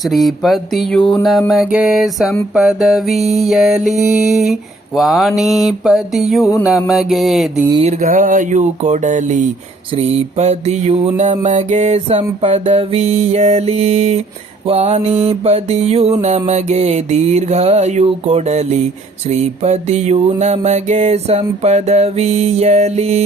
ಶ್ರೀಪತಿಯು ನಮಗೆ ಸಂಪದವಿಯಲಿ, ವಾಣಿಪತಿಯು ನಮಗೆ ದೀರ್ಘಾಯು ಕೊಡಲಿ. ಶ್ರೀಪತಿಯು ನಮಗೆ ಸಂಪದವಿಯಲಿ, ವಾಣಿಪತಿಯು ನಮಗೆ ದೀರ್ಘಾಯು ಕೊಡಲಿ. ಶ್ರೀಪತಿಯು ನಮಗೆ ಸಂಪದವಿಯಲಿ.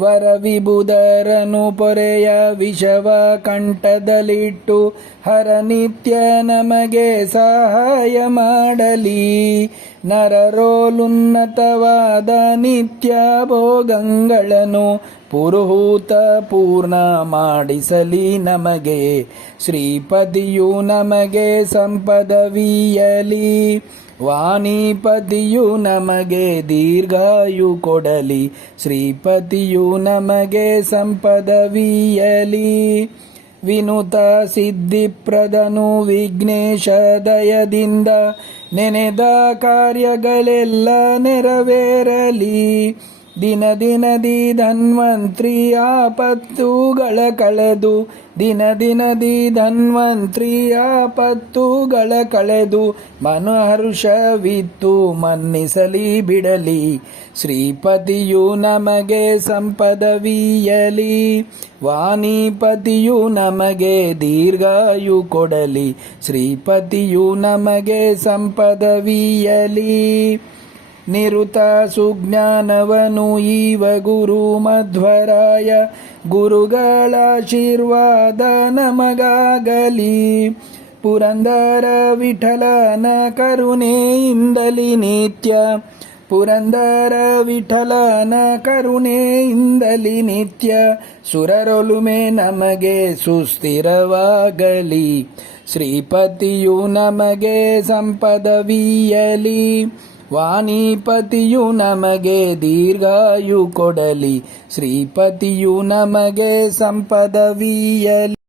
ವರವಿಬುಧರನು ಪೊರೆಯ ವಿಷವ ಕಂಠದಲ್ಲಿಟ್ಟು ಹರನಿತ್ಯ ನಮಗೆ ಸಹಾಯ ಮಾಡಲಿ. ನರರೋಲುನ್ನತವಾದ ನಿತ್ಯ ಭೋಗಗಳನ್ನು ಪುರುಹೂತ ಪೂರ್ಣ ಮಾಡಿಸಲಿ ನಮಗೆ. ಶ್ರೀಪತಿಯು ನಮಗೆ ಸಂಪದವಿಯಲಿ, ವಾಣಿಪತಿಯು ನಮಗೆ ದೀರ್ಘಾಯು ಕೊಡಲಿ. ಶ್ರೀಪತಿಯು ನಮಗೆ ಸಂಪದವಿಯಲಿ. ವಿನುತ ಸಿದ್ಧಿಪ್ರದನು ವಿಘ್ನೇಶ ದಯದಿಂದ ನೆನೆದ ಕಾರ್ಯಗಳೆಲ್ಲ ನೆರವೇರಲಿ. ದಿನ ದಿನದಿ ಧನ್ವಂತ್ರಿ ಆಪತ್ತುಗಳ ಕಳೆದು, ದಿನ ದಿನದಿ ಧನ್ವಂತ್ರಿ ಆಪತ್ತುಗಳ ಕಳೆದು ಮನೋಹರ್ಷವಿತ್ತು ಮನ್ನಿಸಲಿ ಬಿಡಲಿ. ಶ್ರೀಪತಿಯು ನಮಗೆ ಸಂಪದವಿಯಲಿ, ವಾಣಿಪತಿಯು ನಮಗೆ ದೀರ್ಘಾಯು ಕೊಡಲಿ. ಶ್ರೀಪತಿಯು ನಮಗೆ ಸಂಪದವಿಯಲಿ. ನಿರುತ ಸುಜ್ಞಾನವನು ಈವ ಗುರು ಮಧ್ವರಾಯ, ಗುರುಗಳ ಆಶೀರ್ವಾದ ನಮಗಾಗಲಿ. ಪುರಂದರ ವಿಠಲನ ಕರುಣೆಯಿಂದಲಿ ನಿತ್ಯ, ಪುರಂದರ ವಿಠಲನ ಕರುಣೆಯಿಂದಲಿ ನಿತ್ಯ ಸುರರೊಲುಮೆ ನಮಗೆ ಸುಸ್ಥಿರವಾಗಲಿ. ಶ್ರೀಪತಿಯು ನಮಗೆ ಸಂಪದವಿಯಲಿ, ವಾಣಿಪತಿಯು ನಮಗೆ ದೀರ್ಘಾಯು ಕೊಡಲಿ. ಶ್ರೀಪತಿಯು ನಮಗೆ ಸಂಪದವಿಯಲಿ.